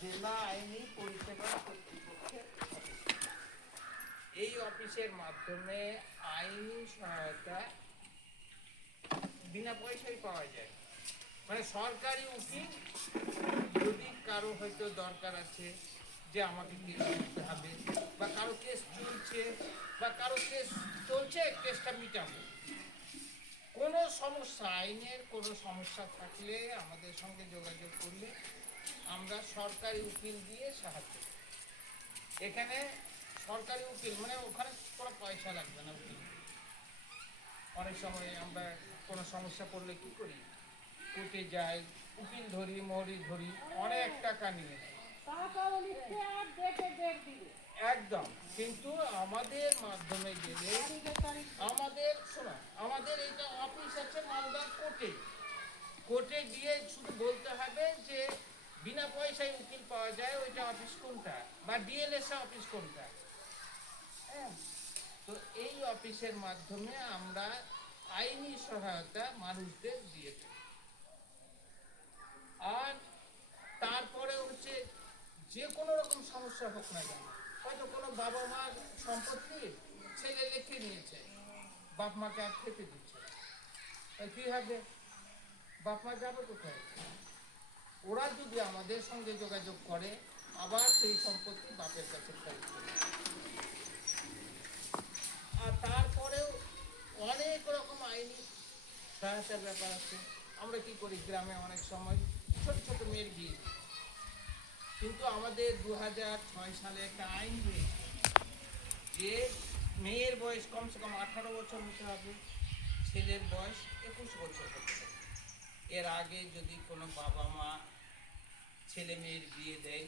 জেলা আইনি পরিষেবা কর্তৃপক্ষের অফিস। এই অফিসের মাধ্যমে আইনি সহায়তা বিনা পয়সায় পাওয়া যায়। মানে সরকারি উকিল যদি কারো হয়তো দরকার আছে যে আমাকে কেস করতে হবে, বা কারো কেস চলছে, বা কারো কেস চলছে, কেসটা মিটাবো, কোনো সমস্যা, আইনের কোনো সমস্যা থাকলে আমাদের সঙ্গে যোগাযোগ করলে আমরা সরকারি উকিল দিয়ে সাহায্য করি। এখানে সরকারি উকিল মানে ওখানে কোনো পয়সা লাগবে না। উকিল অনেক সময় আমরা কোনো সমস্যা পড়লে কি করি, কোর্টে যাই, উকিল ধরি, মহরি ধরি, অনেক টাকা নিয়ে নেয় একদম। কিন্তু আমাদের মাধ্যমে গেলে আমাদের শোনো, আমাদের এইটা অফিস আছে মালদা কোর্টে। কোর্টে গিয়ে শুধু বলতে হবে যে বিনা পয়সায় উকিল পাওয়া যায়, ওইটা অফিস কোনটা, বা ডিএলএস অফিস কোনটা। হ্যাঁ, তো এই অফিসের মাধ্যমে আমরা আইনি সহায়তা মানুষদের দিয়ে থাকি। আর তারপরে হচ্ছে যে কোনো রকম সমস্যা হোক না কেন, হয়তো কোনো বাবা মার সম্পত্তি ছেলে লিখে নিয়েছে, বাপ মাকে আর খেতে দিচ্ছে না, তাই কী হবে, বাপ মা যাবে কোথায়? ওরা যদি আমাদের সঙ্গে যোগাযোগ করে, আবার সেই সম্পত্তি বাপের কাছে ফেরত চলে আসে। আর তারপরেও অনেক রকম আইনি সহায়তার ব্যাপার আছে। আমরা কি করি, গ্রামে অনেক সময় ছোট ছোট মেয়ের বিয়ে, কিন্তু আমাদের 2006 সালে একটা আইন হয়েছে যে মেয়ের বয়স কমসে কম 18 বছর হতে হবে, ছেলের বয়স 21 বছর হতে হবে। এর আগে যদি কোনো বাবা মা ছেলে মেয়ের বিয়ে দেয়,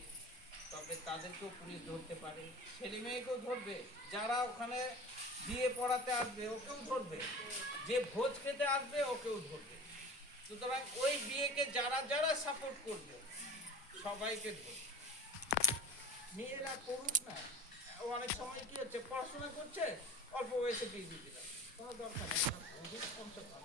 তবে তাদেরকেও পুলিশ ধরতে পারে, ছেলে মেয়েকেও ধরবে, যারা ওখানে বিয়ে পড়াতে আসবে ওকেও ধরবে, যে ভোজ খেতে আসবে ওকেও ধরবে। সুতরাং ওই বিয়েকে যারা যারা সাপোর্ট করবে সবাইকে ধরবে। মেয়েরা করুক না, অনেক সময় কি হচ্ছে, পড়াশোনা করছে, অল্প বয়সে বিয়ে দিয়ে দিলাম, কোনো দরকার নেই, কমসে কম